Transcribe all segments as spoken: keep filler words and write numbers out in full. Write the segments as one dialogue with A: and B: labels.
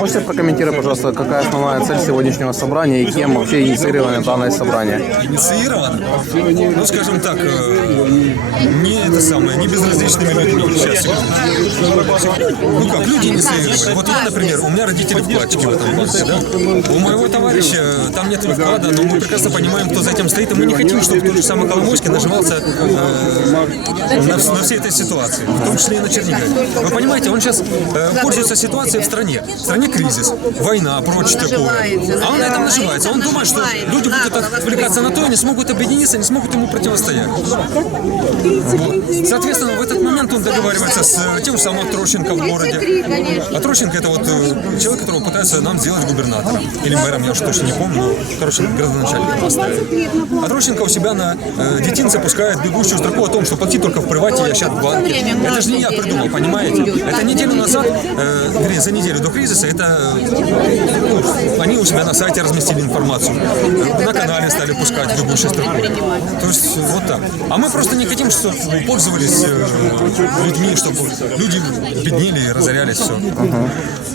A: можете прокомментировать, пожалуйста, какая основная цель сегодняшнего собрания и кем вообще инициировано данное собрание?
B: Инициировано? Ну, скажем так, не это самое, не безразличными людьми. Сейчас. Ну как, люди инициировали. Вот я, например, у меня родители вкладчики в этом банке, да? У моего товарища там нет вклада, но мы прекрасно понимаем, кто за этим стоит, и мы не хотим, чтобы тот же самый Коломойский наживался э, на, на всей этой ситуации, в том числе и на Чернигове. Вы понимаете, он сейчас э, пользуется ситуацией в стране. В стране кризис, война, прочее такое. А он на этом наживается. Он думает, что люди будут отвлекаться на то, не смогут объединиться, не смогут ему противостоять. Вот. Соответственно, в этот момент он договаривается с тем же самым Трощенко в городе. А Трощенко — это вот э, человек, которого пытаются нам сделать губернатором. Или мэром, я уж точно не помню, но, короче, градоначальником поставили. А Трощенко у себя на э, детинце пускает бегущую строку о том, что плати только в привате, я сейчас в банке. Это же не я придумал, понимаете? Это неделю назад, э, вернее, за неделю до кризиса, это э, ну, они у себя на сайте разместили информацию. На канале стали пускать бегущую строку. То есть вот так. А мы просто не хотим, чтобы пользовались э, людьми, чтобы люди беднели и разорялись, все.
A: Uh-huh.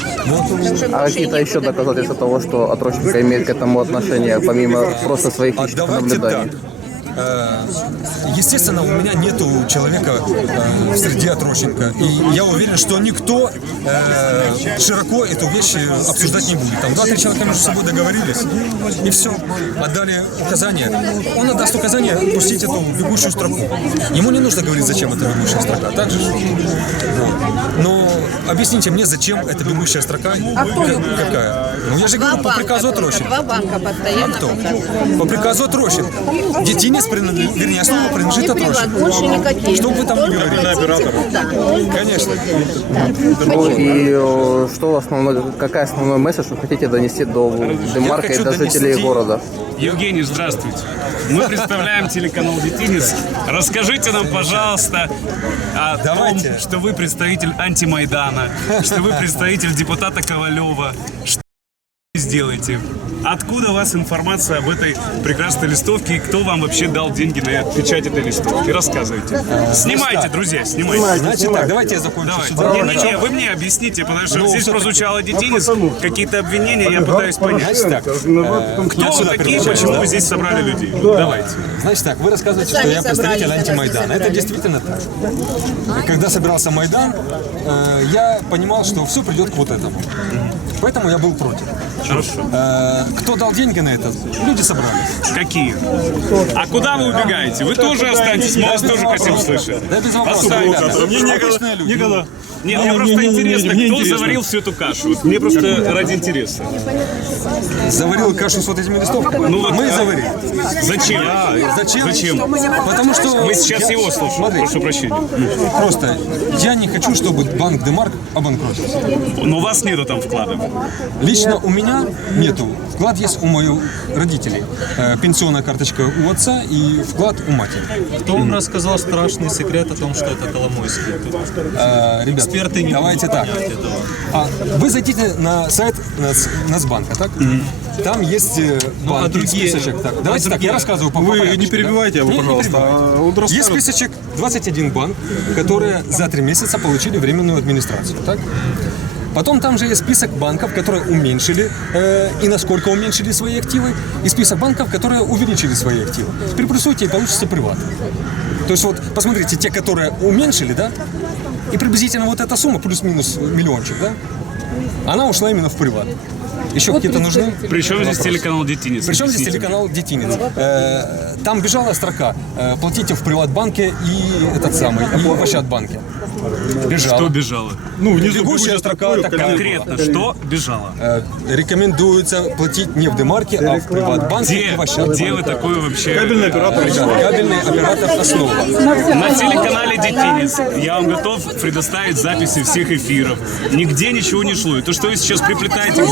A: Вот. А какие-то еще доказательства того, что Отрощенко имеет к этому отношение, помимо просто своих личных
B: а
A: наблюданий?
B: Естественно, у меня нету человека э, среди Отрощенко. И я уверен, что никто э, широко эту вещь обсуждать не будет. Там два-три человека между собой договорились, и все, отдали указания. Он отдаст указание пустить эту бегущую строку. Ему не нужно говорить, зачем эта бегущая строка. Так же? Вот. Но объясните мне, зачем эта бегущая строка?
C: А кто
B: какая? Ну, я же говорю, по приказу Отрощенко.
C: Два банка постоянно.
B: А кто? По приказу Отрощенко. Детинец, вернее, основа принадлежит Отрощенко.
C: Больше никаких.
B: Что бы вы там не говорили? Оператор. Конечно.
A: Ну и э, что основной, какая основной месседж вы хотите донести до Демарка и до жителей донести... города?
D: Евгений, здравствуйте. Мы представляем телеканал «Детинец». Расскажите нам, пожалуйста, о
B: Давайте.
D: том, что вы представитель антимайдана, что вы представитель депутата Ковалева. Что вы сделаете? Откуда у вас информация об этой прекрасной листовке и кто вам вообще дал деньги на печать этой листовки? Рассказывайте. Снимайте, друзья, снимайте.
B: Значит так, давайте я закончу.
D: Давайте. Не, не, не, вы мне объясните, потому что здесь прозвучало «Детинец», какие-то обвинения, я пытаюсь понять.
B: Значит так,
D: Кто вы такие, почему вы здесь собрали людей? Давайте.
B: Значит так, вы рассказываете, что я представитель антимайдана. Это действительно так. Когда собирался Майдан, я понимал, что все придет к вот этому. Поэтому я был против.
D: Хорошо.
B: Кто дал деньги на это? Люди собрались.
D: Какие? А куда вы убегаете? Вы тоже останетесь, мы вас тоже хотим слышать.
B: Да без вопросов, ребята. Мне обычные люди.
D: Никогда. Нет, мне просто интересно, кто заварил всю эту кашу? Мне просто ради интереса.
B: Заварил кашу с вот этими листовками?
D: Ну, вот,
B: мы заварили.
D: Зачем?
B: Зачем?
D: Зачем?
B: Потому что...
D: Мы сейчас
B: я...
D: его слушаем.
B: Смотри,
D: прошу прощения.
B: Просто я не хочу, чтобы банк Демарк обанкротился.
D: Но у вас нету там вкладов.
B: Лично у меня нету. Вклад есть у моих родителей. Э, пенсионная карточка у отца и вклад у матери.
E: Кто вам рассказал страшный секрет о том, что это Коломойский?
B: Э, ребят,
E: эксперты не
B: давайте так. А, вы зайдите на сайт Нац, Нацбанка, так? Mm-hmm. Там есть ну, банки, а другие, списочек. Так. Давайте а так, другие... я рассказываю по
F: Вы
B: порядку,
F: не перебивайте его,
B: да?
F: пожалуйста.
B: Не, не есть списочек двадцать один банк, которые за три месяца получили временную администрацию, так? Потом там же есть список банков, которые уменьшили э, и насколько уменьшили свои активы, и список банков, которые увеличили свои активы. Приплюсуйте, и получится приват. То есть вот посмотрите, те, которые уменьшили, да, и приблизительно вот эта сумма, плюс-минус миллиончик, да, она ушла именно в приват. Еще вот какие-то нужны?
D: Причем здесь телеканал «Детинец»?
B: Причем здесь телеканал «Детинец». Э, там бежала строка э, «Платите в приватбанке и этот самый, и в Ощадбанке». Бежала.
D: Что бежало?
B: Ну, внизу бегущая строка такая.
D: Конкретно, была. Что бежало?
B: Э, рекомендуется платить не в Демарке, а в приватбанке
D: где,
B: и в Ощадбанке.
D: Где вы такое вообще?
F: Кабельный оператор.
B: Кабельный оператор «Основа».
D: На телеканале «Детинец» я вам готов предоставить записи всех эфиров. Нигде ничего не шло. И то, что вы сейчас приплетаете к банку Демарк,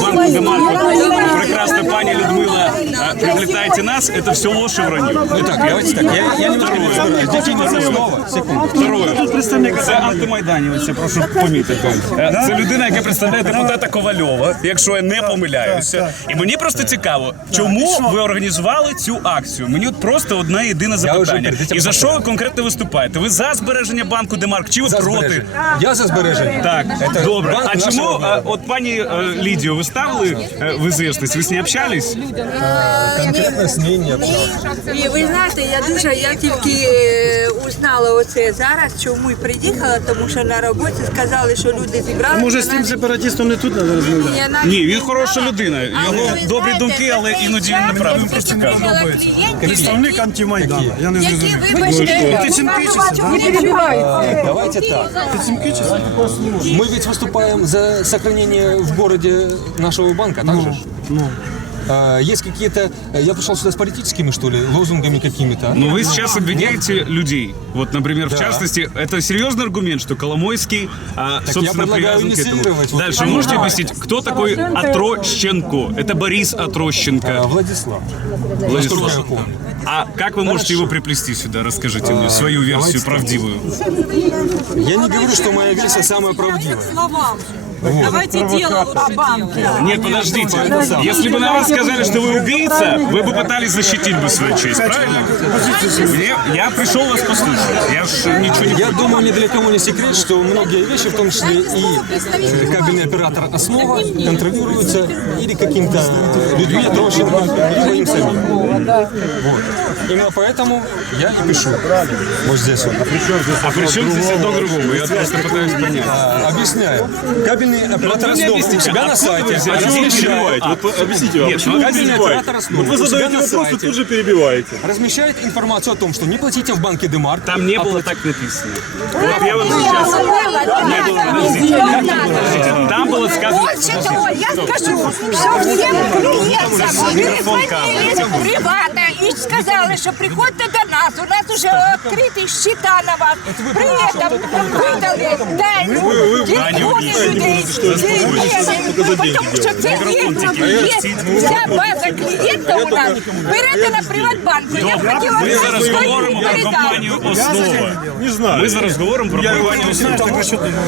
D: Демарку, прекрасная пани Людмила, а, приплетаете нас, это все ложь и вранье.
B: Ну так, давайте так. Я, я немного не разбираюсь. Дайте слово. Секунду.
D: Второе. Це антимайданівець, я прошу помітити. Це людина, яка представляє депутата Ковальова, якщо я не помиляюся. І мені просто цікаво, чому ви організували цю акцію? Мені от просто одне єдине запитання. І за що ви конкретно виступаєте? Ви за збереження банку Демарк чи ви проти?
B: Я за збереження.
D: Так,
B: Это
D: добре.
B: банк
D: А чому,
B: нашего
D: а, от пані е, Лідію, ви ставили е, в известность? Ви з нею общались?
B: Конкретно с ней не общался.
C: І ви знаєте, я дуже, я тільки е, узнала оце зараз, чому і приїхала, тому що на роботі сказали, що люди зібралися.
F: Може, з тим сепаратистом не тут треба розмовляти?
C: Я навіть
D: Ні,
C: не
D: він хороша
C: знала.
D: людина.
C: Але
D: Його
C: ви
D: добрі
C: знаєте,
D: думки, але
C: такий
D: іноді він
C: час,
D: неправильно
C: я
D: просто
C: прийняла
D: каже.
C: клієнтів,
F: Представник
C: які-
F: антимайдану. Я не
C: Які,
F: зрозумів.
C: вибачте,
F: Ти цим кичишся,
C: так?
B: Давайте так.
F: Ти цим кичишся?
B: Мы ведь выступаем за сохранение в городе нашего банка, так же?
F: Ну.
B: А, Есть какие-то... Я пришел сюда с политическими, что ли, лозунгами какими-то?
D: Но вы сейчас обвиняете людей. Вот, например, в
B: Да.
D: частности, это серьезный аргумент, что Коломойский, а, собственно,
B: я предлагаю
D: привязан к этому.
B: инициировать вот
D: Дальше,
B: это.
D: можете объяснить, кто такой Отрощенко? Это Борис
B: А,
D: Отрощенко.
B: Владислав.
D: Владислав.
B: Насколько я помню.
D: А как вы можете его приплести сюда? Расскажите мне свою версию правдивую.
B: Я не говорю, что моя версия самая правдивая.
G: Давайте дело лучше делать.
D: Нет, подождите. Если бы на вас сказали, что вы убийца, вы бы пытались защитить бы свою честь, правильно? Мне, я пришел вас послушать. Я ж ничего не...
B: Я думаю, ни для кого не секрет, что многие вещи, в том числе и э, кабельный оператор «Основа», контролируются или каким-то людьми, Трощенко, либо им самим. Вот. Именно поэтому я и пишу. Вот здесь вот.
D: А при чем здесь одно другому? Я просто пытаюсь понять.
B: А, Объясняю. Кабельный оператор
D: Вы мне
B: «Основа» у
D: объясните,
B: себя на
D: откуда вы
B: сайте.
D: взяли
B: размещает-
D: деньги? А,
H: Объясните вам,
D: Нет,
H: почему
D: ну,
H: вы
B: Кабельный
H: перебиваете?
B: оператор «Основа»
H: Вы
B: у себя
H: задаете
B: на
H: вопрос и
B: сайте
H: тут же перебиваете.
B: размещает информацию о том, что не платите в банке Демарк.
D: Там не
B: а
D: было
B: платите-
D: так написано. Вот я вам сейчас... Не было, подождите, подождите. Там было сказано...
C: Больше того, я скажу, що всім клієнтам перезвонили приватно і сказали, що приходьте до нас, у нас вже відкриті щита на вас. При этом видали тайну телефони людей, тому що це є, вся база клієнтів у нас берете на Приватбанку. Я б хотіла
D: Ми зараз
C: сьогодні
D: говоримо про
C: передати.
D: компанію «Основа».
H: Не знаю.
D: Ми зараз говоримо про компанію «Основа».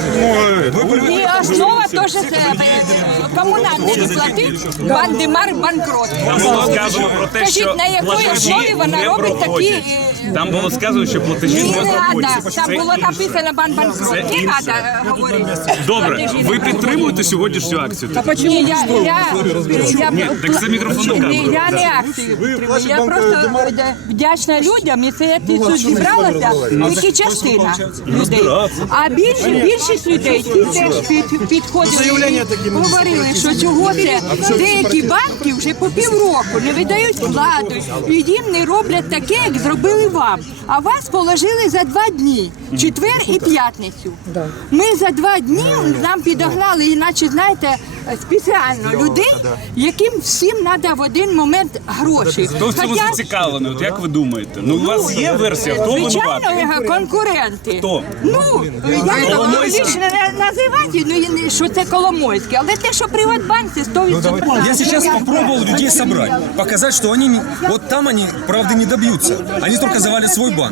C: І основа теж це комунальний не платить, бан Демарк банкрот.
D: Там було сказано про те,
C: Скажіть,
D: що
C: на якій
D: платежі
C: основі вона
D: не
C: робить такі...
D: проходять. Там було сказано, що платежі
C: Ні,
D: не
C: не треба.
D: проходять.
C: Там
D: Це
C: було
D: інше.
C: написано бан банкрот.
D: Це
C: Не
D: інше.
C: треба говорити.
D: Добре, ви підтримуєте сьогоднішню акцію?
C: Ні, я, я, я,
D: Ні, так це мікрофон на
C: Ні,
D: камеру.
C: я не акцію підтримую. Я просто вдячна людям, і це тут зібралася тільки частина людей. А більше, більшість людей ті теж під, підходили і говорили, що чого це деякі банки вже по півроку не видають вкладу, і їм не роблять таке, як зробили вам. А вас положили за два дні, четвер і п'ятницю. Ми за два дні нам підогнали, іначе, знаєте, спеціально людей, яким всім треба в один момент гроші.
D: Хто в цьому
C: Хоча,
D: зацікавлений? От як ви думаєте? Ну, у вас є версія, хто
C: звичайно,
D: винуватий?
C: його конкуренти.
D: Хто?
C: Ну, я не буду лично називати, ну, і не- що це Коломойський, але те, що Приватбанк, це сто відсотків.
I: Я сейчас попробовал людей собрать, показать, что они, не- вот там они правды не добьются. Они только завалят свой банк.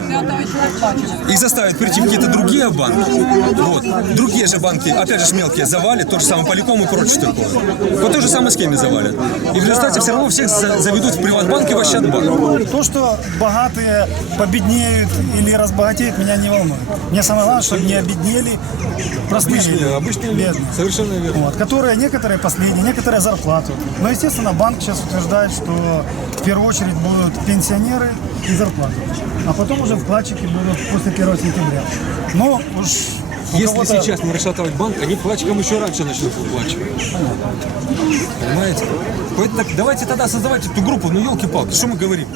I: Их заставят прийти в какие-то другие банки. Вот. Другие же банки, опять же мелкие, завалят, то же самое Поляком и прочее такое. Вот то же самое схеме завалят. И в результате все равно всех за- заведут в Приватбанк и в Ощадбанк.
F: То, что богатые победнеют или разбогатеют, меня не волнует. Мне самое главное, чтобы не обеднели простые люди,
B: Обычные люди.
F: бедные.
B: Совершенно верно.
F: Вот, которые некоторые последние, некоторые зарплату. Но, естественно, банк сейчас утверждает, что в первую очередь будут пенсионеры и зарплаты. А потом уже вкладчики будут после первого сентября. Но уж у
B: Если
F: кого-то-
B: сейчас не расшатывать банк, они вкладчикам еще раньше начнут выплачивать. Понимаете? Поэтому так, давайте тогда создавать эту группу, ну елки-палки, что мы говорим?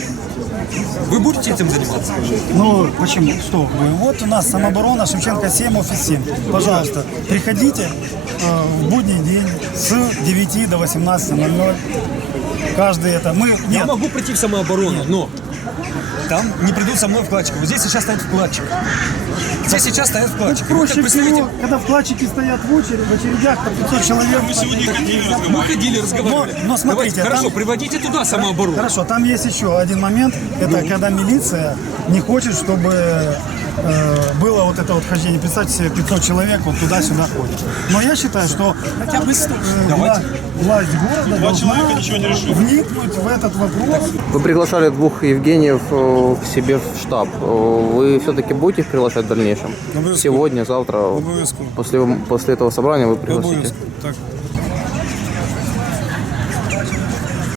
B: Вы будете этим заниматься?
F: Ну, почему? Что? вы? Вот у нас самооборона, Шевченко семь, офис семь. Пожалуйста, приходите э, в будний день с девяти до восемнадцати ноль ноль. каждый это... Мы...
I: Я
F: Нет,
I: могу прийти в самооборону, но там не придут со мной вкладчики. Вот здесь сейчас стоит вкладчик. Здесь сейчас стоят вкладчики. Вы
F: проще
I: как представите,
F: всего, когда вкладчики стоят в очередь, в очередях, по пятьсот человек.
I: мы ходили, разговаривали.
F: Но- но смотрите,
I: Давайте, хорошо,
F: там-
I: приводите туда самооборону.
F: Хорошо, там есть еще один момент. Это когда милиция не хочет, чтобы э, было вот это вот хождение. Представьте себе, пятьсот человек вот туда-сюда ходят. Но я считаю, что хотя бы э, вла- власть города должна вникнуть в этот вопрос.
A: Вы приглашали двух Евгениев э, к себе в штаб. Э, Вы все-таки будете их приглашать в дальнейшем?
B: Обовязково.
A: Сегодня, завтра?
B: Обовязково.
A: После, после этого собрания вы пригласите?
B: Обов'язково. Так.